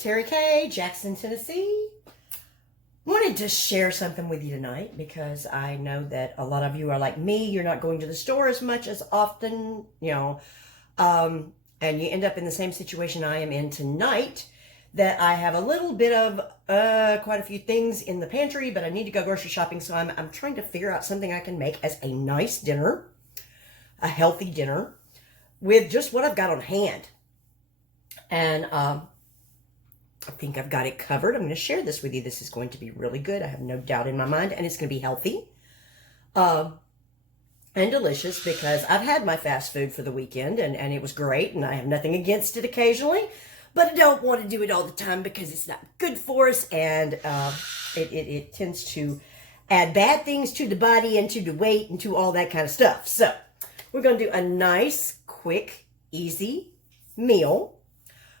Terrie K, Jackson, Tennessee. Wanted to share something with you tonight because I know that a lot of you are like me. You're not going to the store as much as often, and you end up in the same situation I am in tonight, that I have a little bit of quite a few things in the pantry, but I need to go grocery shopping, so I'm trying to figure out something I can make as a nice dinner, a healthy dinner, with just what I've got on hand. And I think I've got it covered. I'm going to share this with you. This is going to be really good. I have no doubt in my mind, and it's going to be healthy and delicious because I've had my fast food for the weekend, and it was great, and I have nothing against it occasionally, but I don't want to do it all the time because it's not good for us, and it tends to add bad things to the body and to the weight and to all that kind of stuff. So we're going to do a nice, quick, easy meal,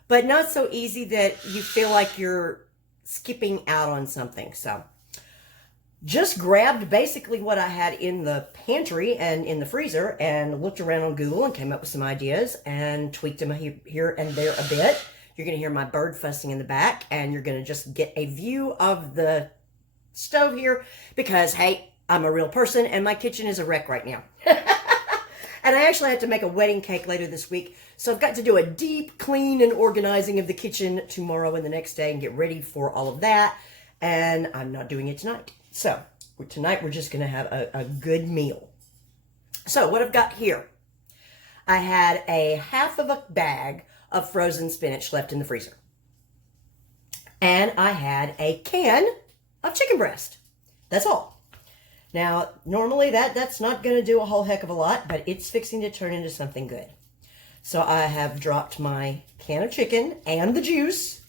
but not so easy that you feel like you're skipping out on something. So just grabbed basically what I had in the pantry and in the freezer and looked around on Google and came up with some ideas and tweaked them here and there a bit. You're going to hear my bird fussing in the back, and you're going to just get a view of the stove here because, hey, I'm a real person and my kitchen is a wreck right now. And I actually have to make a wedding cake later this week, so I've got to do a deep clean and organizing of the kitchen tomorrow and the next day and get ready for all of that, and I'm not doing it tonight. So tonight we're just going to have a good meal. So what I've got here, I had a half of a bag of frozen spinach left in the freezer, and I had a can of chicken breast. That's all. Now, normally that's not going to do a whole heck of a lot, but it's fixing to turn into something good. So I have dropped my can of chicken and the juice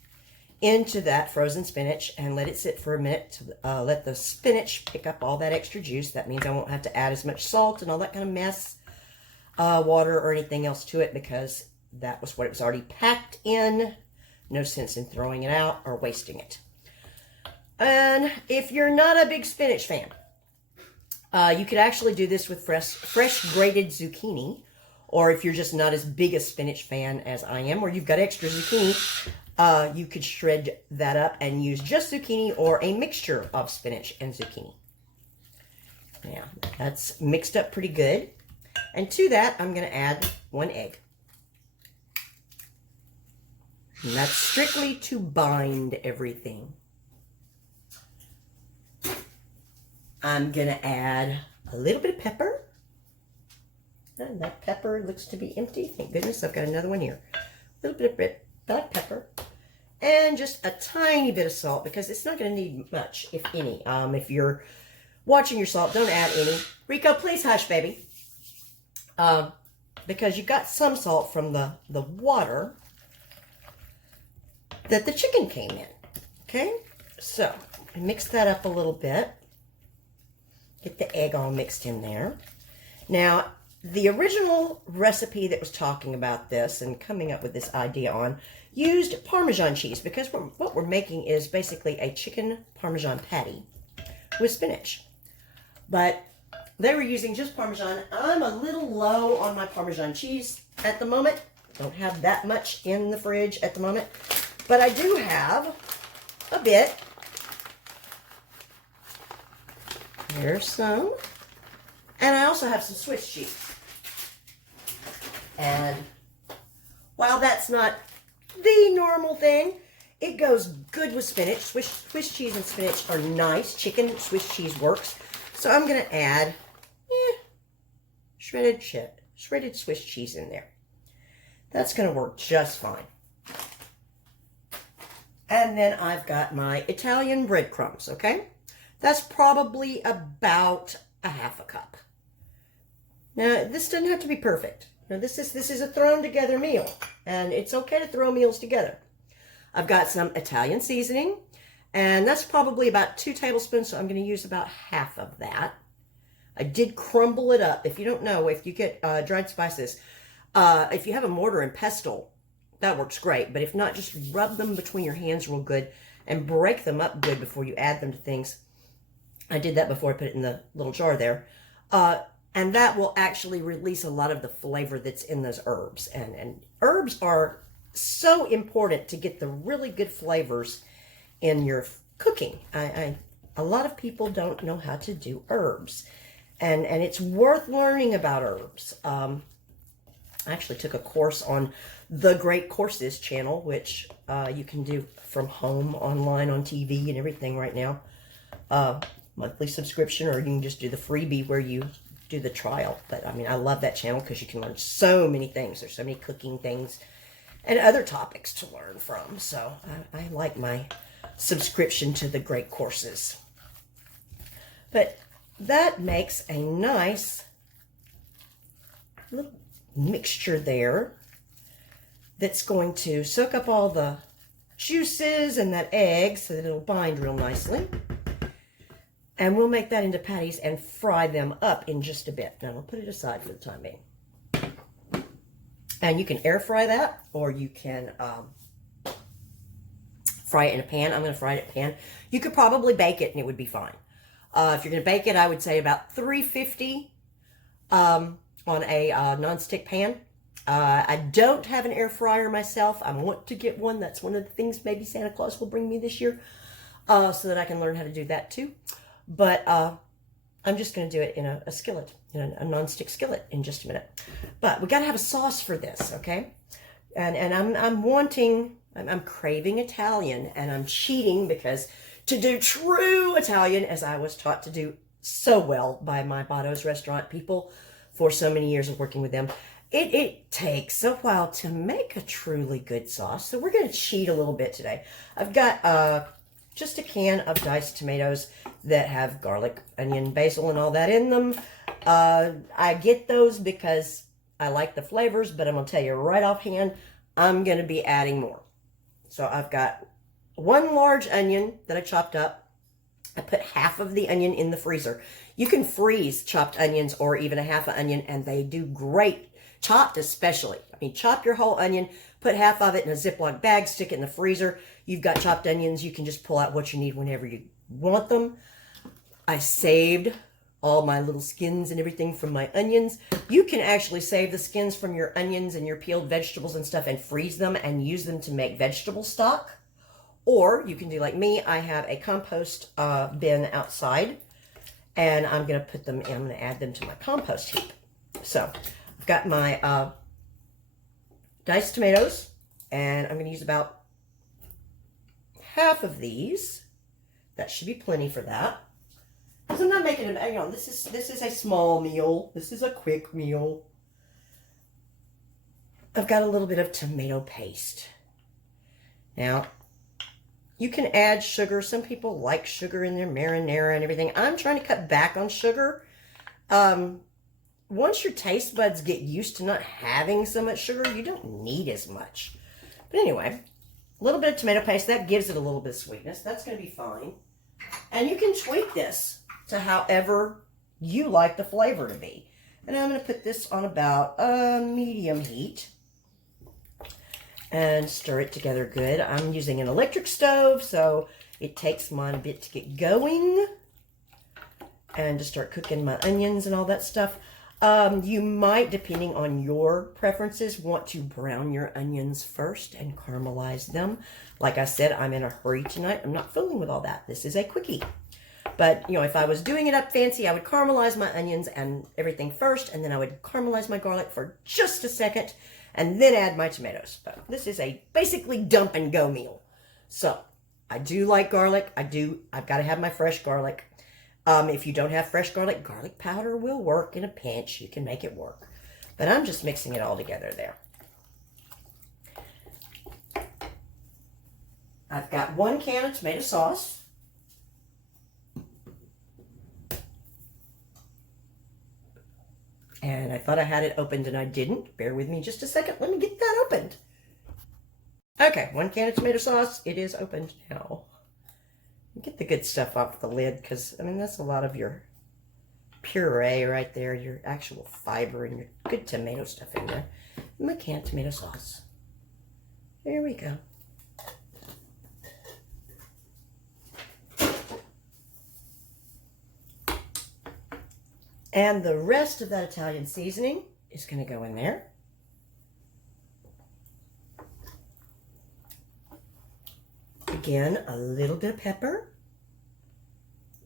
into that frozen spinach and let it sit for a minute to let the spinach pick up all that extra juice. That means I won't have to add as much salt and all that kind of mess, water or anything else to it, because that was what it was already packed in. No sense in throwing it out or wasting it. And if you're not a big spinach fan, you could actually do this with fresh grated zucchini, or if you're just not as big a spinach fan as I am, or you've got extra zucchini, you could shred that up and use just zucchini or a mixture of spinach and zucchini. Now, that's mixed up pretty good. And to that, I'm going to add 1 egg. And that's strictly to bind everything. I'm going to add a little bit of pepper. And that pepper looks to be empty. Thank goodness I've got another one here. A little bit of black pepper. And just a tiny bit of salt, because it's not going to need much, if any. If you're watching your salt, don't add any. Rico, please hush, baby. Because you got some salt from the water that the chicken came in. Okay? So, I mix that up a little bit. Get the egg all mixed in there. Now, the original recipe that was talking about this and coming up with this idea on used Parmesan cheese, because what we're making is basically a chicken Parmesan patty with spinach. But they were using just Parmesan. I'm a little low on my Parmesan cheese at the moment. Don't have that much in the fridge at the moment. But I do have a bit. Here's some. And I also have some Swiss cheese. And while that's not the normal thing, it goes good with spinach. Swiss cheese and spinach are nice. Chicken Swiss cheese works. So I'm going to add shredded Swiss cheese in there. That's going to work just fine. And then I've got my Italian breadcrumbs, okay? That's probably about a half a cup. Now, this doesn't have to be perfect. Now, this is a thrown together meal, and it's okay to throw meals together. I've got some Italian seasoning, and that's probably about 2 tablespoons, so I'm going to use about half of that. I did crumble it up. If you don't know, if you get dried spices, if you have a mortar and pestle, that works great. But if not, just rub them between your hands real good and break them up good before you add them to things. I did that before I put it in the little jar there. And that will actually release a lot of the flavor that's in those herbs. And herbs are so important to get the really good flavors in your cooking. A lot of people don't know how to do herbs, and it's worth learning about herbs. I actually took a course on the Great Courses channel, which you can do from home, online, on TV, and everything right now. Monthly subscription, or you can just do the freebie where you do the trial. But I mean, I love that channel because you can learn so many things. There's so many cooking things and other topics to learn from. So I like my subscription to the Great Courses. But that makes a nice little mixture there that's going to soak up all the juices and that egg so that it'll bind real nicely. And we'll make that into patties and fry them up in just a bit. Now, we'll put it aside for the time being. And you can air fry that, or you can fry it in a pan. I'm going to fry it in a pan. You could probably bake it and it would be fine. If you're going to bake it, I would say about 350 on a nonstick pan. I don't have an air fryer myself. I want to get one. That's one of the things maybe Santa Claus will bring me this year, so that I can learn how to do that too. But I'm just going to do it in a skillet, in a nonstick skillet in just a minute. But we got to have a sauce for this, okay? And I'm craving Italian, and I'm cheating because to do true Italian, as I was taught to do so well by my Botto's restaurant people for so many years of working with them, it takes a while to make a truly good sauce. So we're going to cheat a little bit today. I've got just a can of diced tomatoes that have garlic, onion, basil, and all that in them. I get those because I like the flavors, but I'm going to tell you right offhand, I'm going to be adding more. So I've got one large onion that I chopped up. I put half of the onion in the freezer. You can freeze chopped onions or even a half an onion, and they do great. Chopped especially. I mean, chop your whole onion, put half of it in a Ziploc bag, stick it in the freezer. You've got chopped onions. You can just pull out what you need whenever you want them. I saved all my little skins and everything from my onions. You can actually save the skins from your onions and your peeled vegetables and stuff and freeze them and use them to make vegetable stock. Or you can do like me. I have a compost bin outside, and I'm going to put them in. I'm going to add them to my compost heap. So I've got my diced tomatoes, and I'm going to use about half of these. That should be plenty for that. Because I'm not making it, you know, this is a small meal. This is a quick meal. I've got a little bit of tomato paste. Now, you can add sugar. Some people like sugar in their marinara and everything. I'm trying to cut back on sugar. Once your taste buds get used to not having so much sugar, you don't need as much. But anyway, a little bit of tomato paste, that gives it a little bit of sweetness. That's going to be fine. And you can tweak this to however you like the flavor to be. And I'm going to put this on about medium heat and stir it together good. I'm using an electric stove, so it takes mine a bit to get going and to start cooking my onions and all that stuff. You might, depending on your preferences, want to brown your onions first and caramelize them. Like I said, I'm in a hurry tonight. I'm not fooling with all that. This is a quickie. But, you know, if I was doing it up fancy, I would caramelize my onions and everything first, and then I would caramelize my garlic for just a second, and then add my tomatoes. But this is a basically dump and go meal. So, I do like garlic. I've got to have my fresh garlic. If you don't have fresh garlic, garlic powder will work in a pinch. You can make it work. But I'm just mixing it all together there. I've got 1 can of tomato sauce. And I thought I had it opened and I didn't. Bear with me just a second. Let me get that opened. Okay, 1 can of tomato sauce. It is opened now. Get the good stuff off the lid, because, I mean, that's a lot of your puree right there, your actual fiber and your good tomato stuff in there. My can of tomato sauce. There we go. And the rest of that Italian seasoning is going to go in there. again, a little bit of pepper.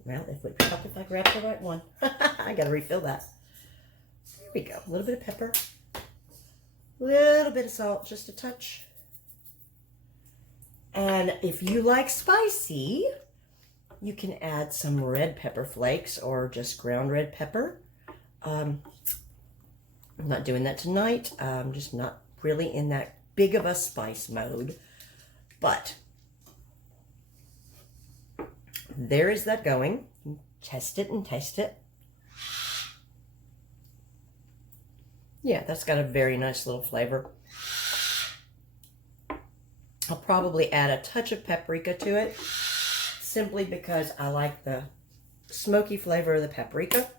Well, it would help if I grabbed the right one. I got to refill that. There we go. A little bit of pepper. A little bit of salt, just a touch. And if you like spicy, you can add some red pepper flakes or just ground red pepper. I'm not doing that tonight. I'm just not really in that big of a spice mode. But there is that going. Test it and taste it. Yeah, that's got a very nice little flavor. I'll probably add a touch of paprika to it, simply because I like the smoky flavor of the paprika.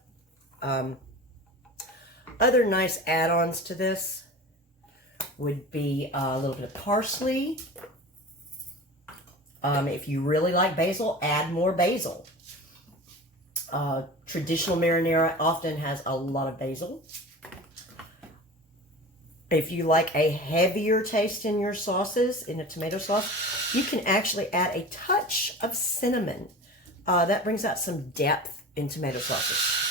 Other nice add-ons to this would be a little bit of parsley. If you really like basil, add more basil. Traditional marinara often has a lot of basil. If you like a heavier taste in your sauces, in a tomato sauce, you can actually add a touch of cinnamon. That brings out some depth in tomato sauces.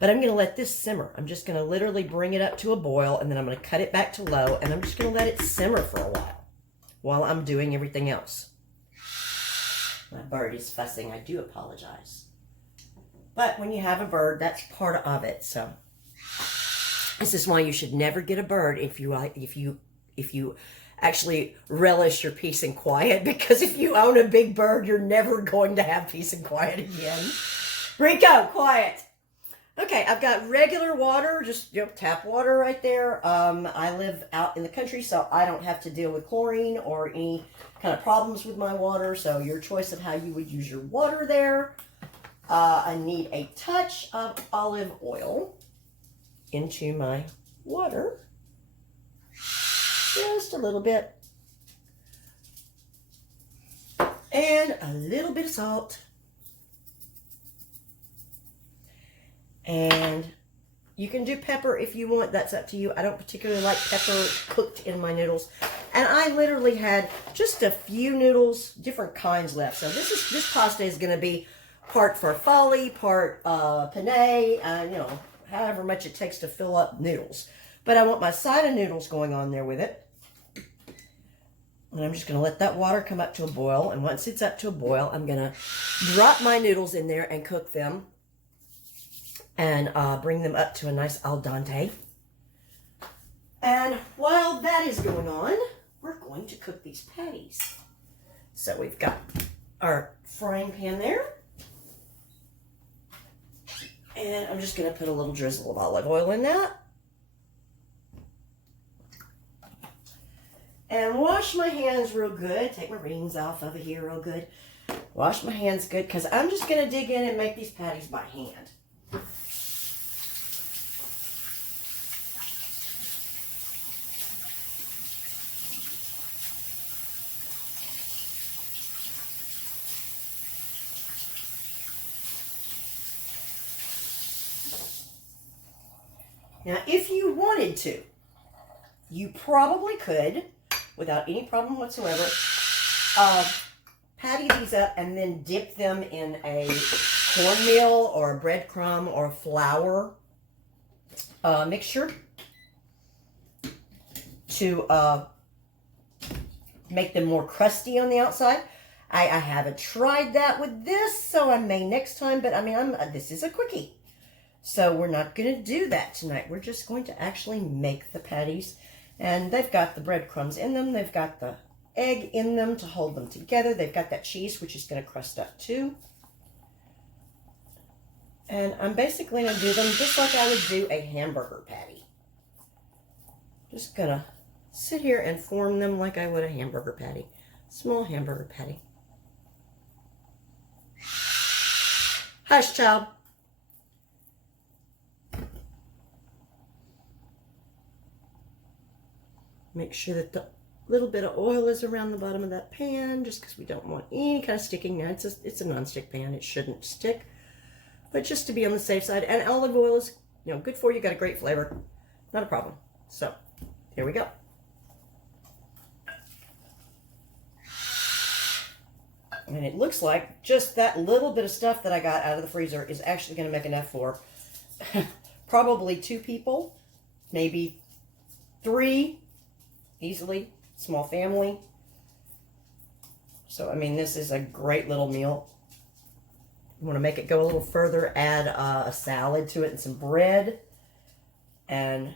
But I'm going to let this simmer. I'm just going to literally bring it up to a boil, and then I'm going to cut it back to low, and I'm just going to let it simmer for a while I'm doing everything else. My bird is fussing. I do apologize. But when you have a bird, that's part of it. So this is why you should never get a bird if you actually relish your peace and quiet, because if you own a big bird, you're never going to have peace and quiet again. Rico, quiet. Okay, I've got regular water, just tap water right there. I live out in the country, so I don't have to deal with chlorine or any kind of problems with my water. So your choice of how you would use your water there. I need a touch of olive oil into my water. Just a little bit. And a little bit of salt. And you can do pepper if you want. That's up to you. I don't particularly like pepper cooked in my noodles. And I literally had just a few noodles, different kinds left. So this pasta is going to be part farfalle, part penne, however much it takes to fill up noodles. But I want my side of noodles going on there with it. And I'm just going to let that water come up to a boil. And once it's up to a boil, I'm going to drop my noodles in there and cook them. And bring them up to a nice al dente. And while that is going on, we're going to cook these patties. So we've got our frying pan there. And I'm just going to put a little drizzle of olive oil in that. And wash my hands real good. Take my rings off over here real good. Wash my hands good, because I'm just going to dig in and make these patties by hand. Now, if you wanted to, you probably could, without any problem whatsoever, patty these up and then dip them in a cornmeal or a breadcrumb or a flour mixture to make them more crusty on the outside. I haven't tried that with this, so I may next time, but I mean, this is a quickie. So we're not going to do that tonight. We're just going to actually make the patties. And they've got the breadcrumbs in them. They've got the egg in them to hold them together. They've got that cheese, which is going to crust up too. And I'm basically going to do them just like I would do a hamburger patty. Just going to sit here and form them like I would a hamburger patty. Small hamburger patty. Hush, child. Make sure that the little bit of oil is around the bottom of that pan, just because we don't want any kind of sticking. Now, it's a non-stick pan. It shouldn't stick. But just to be on the safe side. And olive oil is, good for you. Got a great flavor. Not a problem. So, here we go. And it looks like just that little bit of stuff that I got out of the freezer is actually going to make enough for probably 2 people, maybe 3, easily, small family. So, I mean, this is a great little meal. You want to make it go a little further, add a salad to it and some bread, and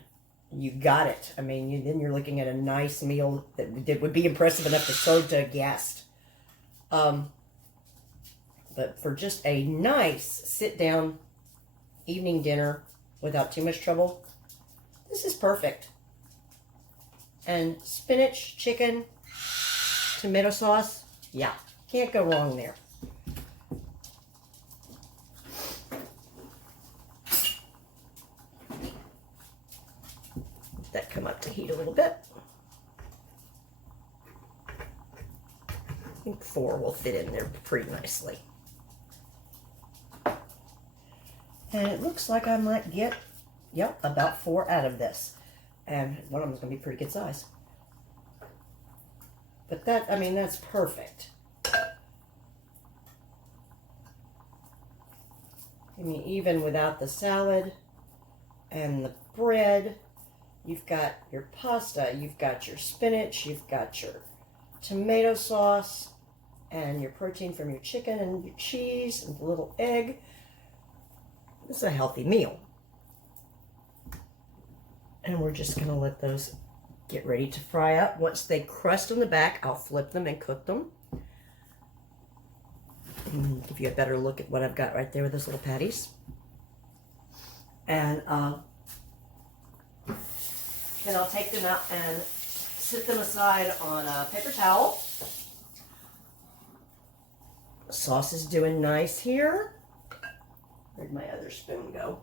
you got it. I mean, then you're looking at a nice meal that would be impressive enough to serve to a guest. But for just a nice sit-down evening dinner without too much trouble, this is perfect. And spinach, chicken, tomato sauce, yeah, can't go wrong there. Let that come up to heat a little bit. I think 4 will fit in there pretty nicely. And it looks like I might get, yep, about 4 out of this. And one of them is going to be pretty good size. But that, I mean, that's perfect. I mean, even without the salad and the bread, you've got your pasta, you've got your spinach, you've got your tomato sauce, and your protein from your chicken and your cheese and the little egg. This is a healthy meal. And we're just going to let those get ready to fry up. Once they crust on the back, I'll flip them and cook them. And give you a better look at what I've got right there with those little patties. And then I'll take them out and sit them aside on a paper towel. The sauce is doing nice here. Where'd my other spoon go?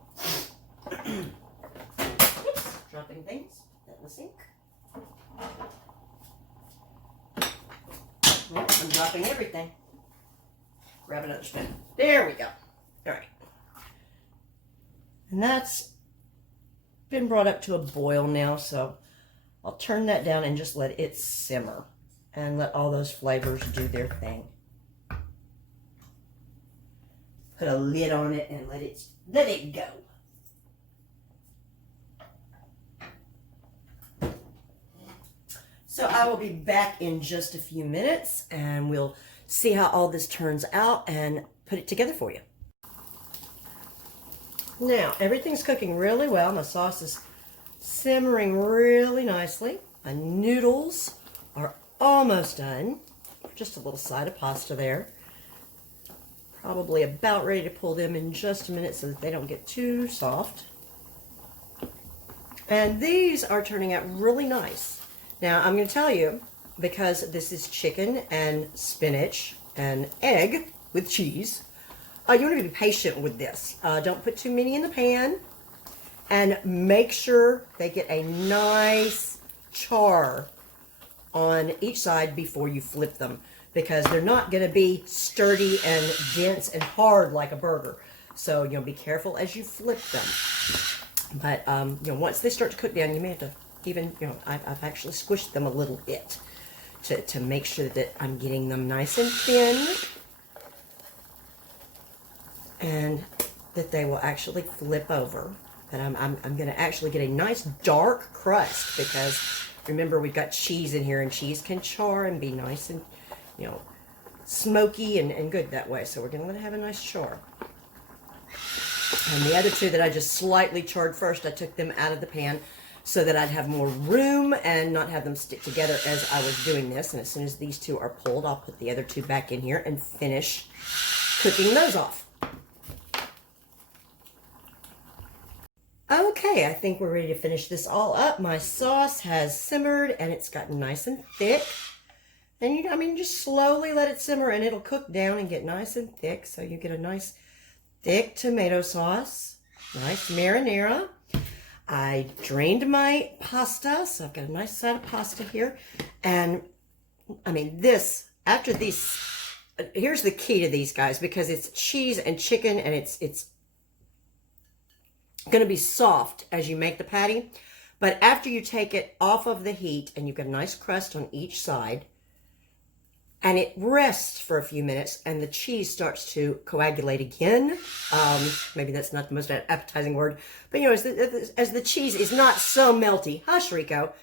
Oops, dropping things. Put that in the sink. Oh, I'm dropping everything. Grab another spoon. There we go. All right. And that's been brought up to a boil now, so I'll turn that down and just let it simmer and let all those flavors do their thing. Put a lid on it and let it go. So I will be back in just a few minutes and we'll see how all this turns out and put it together for you. Now, everything's cooking really well. My sauce is simmering really nicely. My noodles are almost done. Just a little side of pasta there. Probably about ready to pull them in just a minute so that they don't get too soft. And these are turning out really nice. Now, I'm going to tell you, because this is chicken and spinach and egg with cheese, you want to be patient with this. Don't put too many in the pan. And make sure they get a nice char on each side before you flip them, because they're not going to be sturdy and dense and hard like a burger. So, be careful as you flip them. But, once they start to cook down, you may have to even, I've actually squished them a little bit to make sure that I'm getting them nice and thin and that they will actually flip over. And I'm going to actually get a nice dark crust, because remember, we've got cheese in here, and cheese can char and be nice and, smoky and good that way. So we're going to let it have a nice char. And the other two that I just slightly charred first, I took them out of the pan so that I'd have more room and not have them stick together as I was doing this. And as soon as these two are pulled, I'll put the other two back in here and finish cooking those off. Okay, I think we're ready to finish this all up. My sauce has simmered and it's gotten nice and thick. And just slowly let it simmer and it'll cook down and get nice and thick. So you get a nice thick tomato sauce, nice marinara. I drained my pasta, so I've got a nice side of pasta here. And after these, here's the key to these guys, because it's cheese and chicken and it's going to be soft as you make the patty. But after you take it off of the heat and you've got a nice crust on each side, and it rests for a few minutes, and the cheese starts to coagulate again. Maybe that's not the most appetizing word, but as the cheese is not so melty, hush Rico,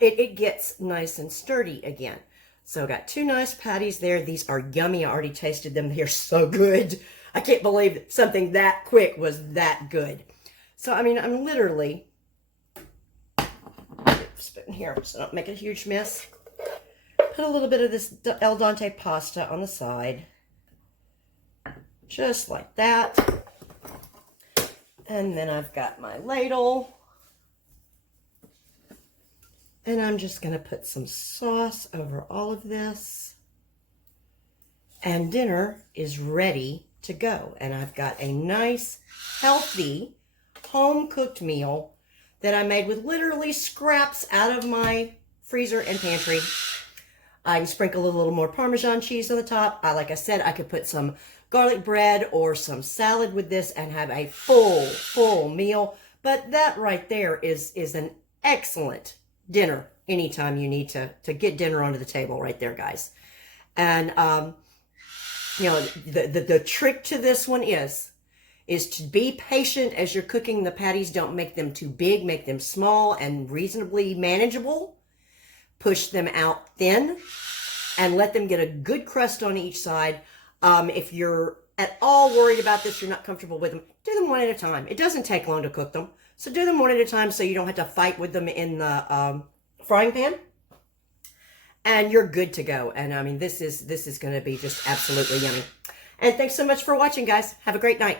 it gets nice and sturdy again. So I got 2 nice patties there. These are yummy. I already tasted them. They're so good. I can't believe something that quick was that good. So, I mean, I'm literally, spit in here so I don't make a huge mess. Put a little bit of this al dente pasta on the side. Just like that. And then I've got my ladle. And I'm just going to put some sauce over all of this. And dinner is ready to go. And I've got a nice, healthy, home-cooked meal that I made with literally scraps out of my freezer and pantry. I can sprinkle a little more Parmesan cheese on the top. Like I said, I could put some garlic bread or some salad with this and have a full meal. But that right there is an excellent dinner anytime you need to get dinner onto the table right there, guys. And, the trick to this one is to be patient as you're cooking the patties. Don't make them too big. Make them small and reasonably manageable. Push them out thin and let them get a good crust on each side. If you're at all worried about this, you're not comfortable with them, do them one at a time. It doesn't take long to cook them. So do them one at a time so you don't have to fight with them in the frying pan. And you're good to go. And I mean, this is going to be just absolutely yummy. And thanks so much for watching, guys. Have a great night.